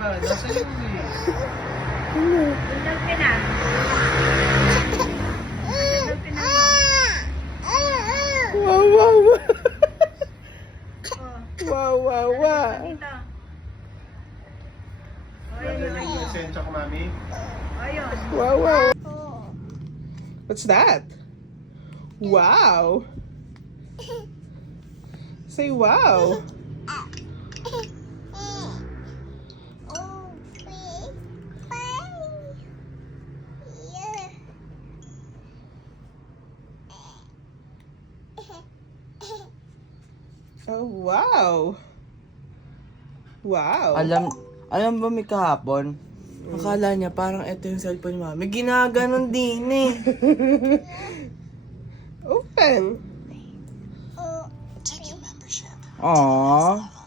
ka. Nasa iyo eh. Sandal ka na. Sandal ka na. Wow, wow, wow. Oh. Wow, wow, wow. Dito. Nandali yung esensya ko, mami. Ayun. Wow, wow. What's that? Wow. Say wow. Oh, wow. Wow. Alam ba may kahapon? Akala niya parang ito yung cellphone ni Mami. Ginaganon din eh. Open. Aww.